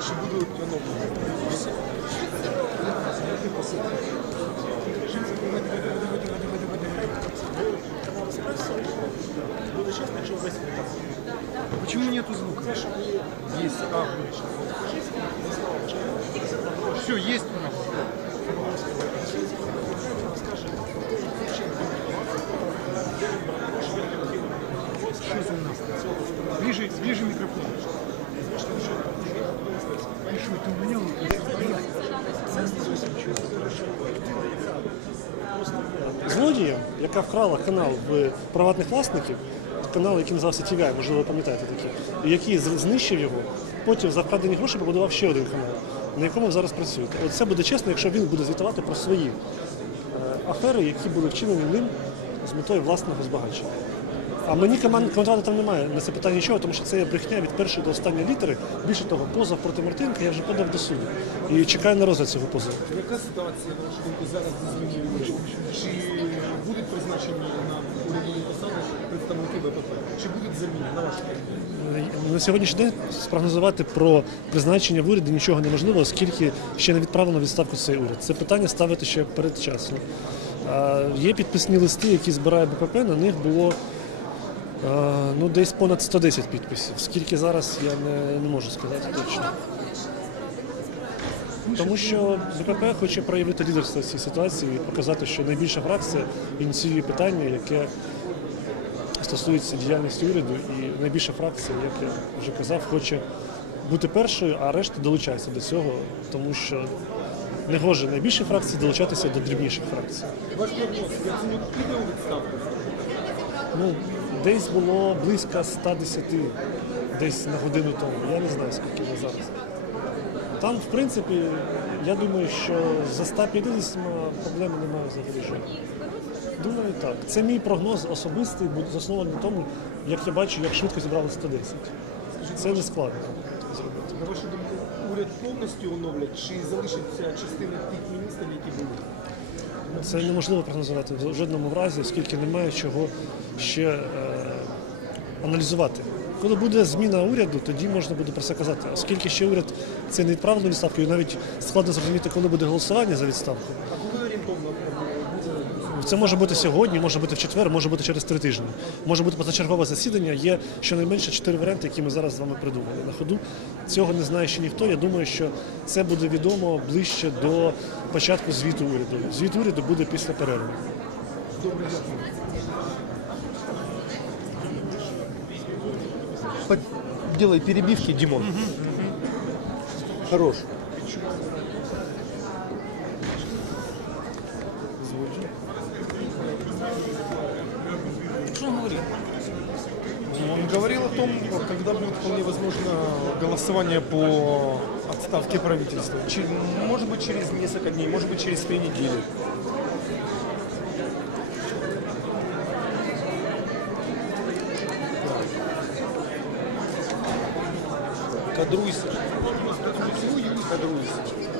Чи будуть оновлені? Почему нету звука? Есть. А, Все, есть у нас. Что за у нас? Ближе, ближе микрофон. Что, это у меня злодієм, яка вкрала канал в приватних власників, канал, який називався TVI, можливо, ви пам'ятаєте такий, і який знищив його, потім за вкрадені гроші побудував ще один канал, на якому зараз працюєте. От це буде чесно, якщо він буде звітувати про свої е, афери, які були вчинені ним з метою власного збагачення. А мені команд- коментувати там немає на це питання нічого, тому що це є брехня від першої до останньої літери. Більше того, позов проти Мартинка я вже подав до суду і чекаю на розгляд цього позову. Яка ситуація, на вашу думку, зараз зі зміною? Чи будуть призначені на урядові посади представники БПП? Чи будуть заміни, на вашу думку? На сьогоднішній день спрогнозувати про призначення в уряді нічого неможливо, оскільки ще не відправлено відставку цей уряд. Це питання ставити ще перед часом. Є підписні листи, які збирає БПП, на них було ну, десь понад 110 підписів. Скільки зараз я не, не можу сказати точно. Тому що БПП хоче проявити лідерство в цій ситуації і показати, що найбільша фракція ініціює питання, яке стосується діяльності уряду, і найбільша фракція, як я вже казав, хоче бути першою, а решта долучається до цього, тому що не гоже найбільшій фракції долучатися до дрібніших фракцій. Ваш прогноз, відставку? Ну, десь було близько 110 десь на годину тому. Я не знаю, скільки вже зараз. Там, в принципі, я думаю, що за 150 проблеми немає взагалі жодної. Думаю, так. Це мій прогноз особистий, буде заснований на тому, як я бачу, як швидко зібрали 110. Це не складно зробити. На вашу думку, уряд повністю оновлять чи залишиться частина тих міністрів, які були? Це неможливо прогнозувати в жодному разі, оскільки немає чого ще е, аналізувати. Коли буде зміна уряду, тоді можна буде про це казати. Оскільки ще уряд це не відправлено відставку, і навіть складно зрозуміти, коли буде голосування за відставку. А коли орієнтовно буде? Це може бути сьогодні, може бути в четвер, може бути через три тижні. Може бути позачергове засідання. Є щонайменше чотири варіанти, які ми зараз з вами придумали на ходу. Цього не знає ще ніхто. Я думаю, що це буде відомо ближче до початку звіту уряду. Звіт уряду буде після перерви. Делай перебивки, Димон. Хорош. Он говорил о том, когда будет вполне возможно голосование по отставке правительства. Может быть через несколько дней, может быть через три недели. Кадруйся. Кадруйся.